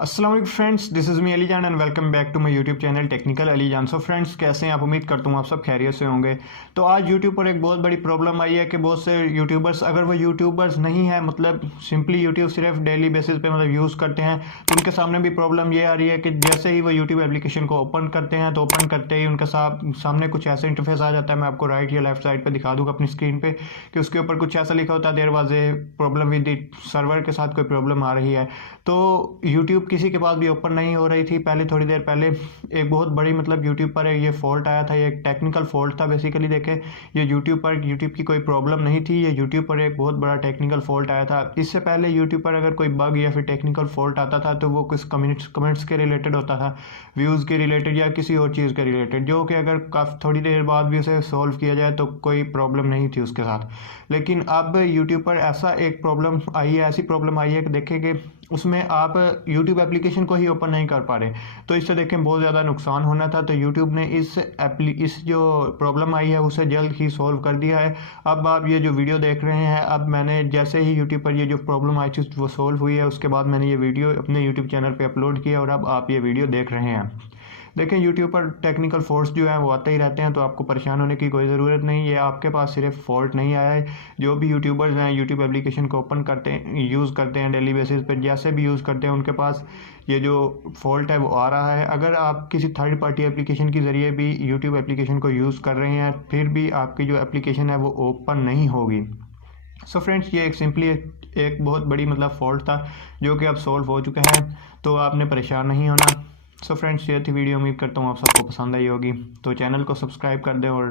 अस्सलाम वालेकुम friends, this is me Ali Jan and welcome back to my YouTube channel technical Ali Jan. So friends, कैसे हैं आप? उम्मीद करता हूँ आप सब खैरियत से होंगे। तो आज यूट्यूब पर एक बहुत बड़ी प्रॉब्लम आई है कि बहुत से यूट्यूबर्स, अगर वो यूट्यूबर्स नहीं है, मतलब सिंपली यूट्यूब सिर्फ डेली बेसिस पे मतलब यूज़ करते हैं, तो उनके सामने भी प्रॉब्लम ये आ रही है कि जैसे ही वो यूट्यूब एप्लीकेशन को ओपन करते हैं तो ओपन करते ही उनके सामने कुछ ऐसा इंटरफेस आ जाता है। मैं आपको राइट या लेफ्ट साइड पर दिखा दूँगा अपनी स्क्रीन पर कि उसके ऊपर कुछ ऐसा लिखा होता है, there was a problem with the server, के साथ कोई प्रॉब्लम आ रही है। तो यूट्यूब किसी के पास भी ओपन नहीं हो रही थी। पहले थोड़ी देर पहले एक बहुत बड़ी मतलब यूट्यूब पर ये फॉल्ट आया था, ये एक टेक्निकल फॉल्ट था बेसिकली। देखें, ये यूट्यूब की कोई प्रॉब्लम नहीं थी, ये यूट्यूब पर एक बहुत बड़ा टेक्निकल फॉल्ट आया था। इससे पहले यूट्यूब पर अगर कोई बग या फिर टेक्निकल फॉल्ट आता था तो वो कुछ कमेंट्स के रिलेटेड होता था, व्यूज़ के रिलेटेड या किसी और चीज़ के रिलेटेड, जो कि अगर काफ़ी थोड़ी देर बाद भी उसे सॉल्व किया जाए तो कोई प्रॉब्लम नहीं थी उसके साथ। लेकिन अब यूट्यूब पर ऐसी प्रॉब्लम आई है कि देखें कि उसमें आप यूट्यूब एप्लीकेशन को ही ओपन नहीं कर पा रहे। तो इससे देखें बहुत ज़्यादा नुकसान होना था। तो यूट्यूब ने इस जो प्रॉब्लम आई है उसे जल्द ही सॉल्व कर दिया है। अब आप ये जो वीडियो देख रहे हैं, अब मैंने जैसे ही यूट्यूब पर ये जो प्रॉब्लम आई थी वो सॉल्व हुई है, उसके बाद मैंने ये वीडियो अपने यूट्यूब चैनल पर अपलोड किया और अब आप ये वीडियो देख रहे हैं। देखें, यूट्यूब पर टेक्निकल फॉल्ट्स जो हैं वो आते ही रहते हैं, तो आपको परेशान होने की कोई ज़रूरत नहीं है। आपके पास सिर्फ फॉल्ट नहीं आया है। जो भी यूट्यूबर्स हैं, यूट्यूब एप्लीकेशन को ओपन करते हैं, यूज़ करते हैं डेली बेसिस पर, जैसे भी यूज़ करते हैं, उनके पास ये जो फॉल्ट है वो आ रहा है। अगर आप किसी थर्ड पार्टी एप्लीकेशन के ज़रिए भी यूट्यूब एप्लीकेशन को यूज़ कर रहे हैं, फिर भी आपकी जो एप्लीकेशन है वो ओपन नहीं होगी। सो फ्रेंड्स, ये एक बहुत बड़ी मतलब फॉल्ट था जो कि अब सॉल्व हो चुका है, तो आपने परेशान नहीं होना। सो फ्रेंड्स, ये थी वीडियो। उम्मीद करता हूँ आप सबको पसंद आई होगी। तो चैनल को सब्सक्राइब कर दें और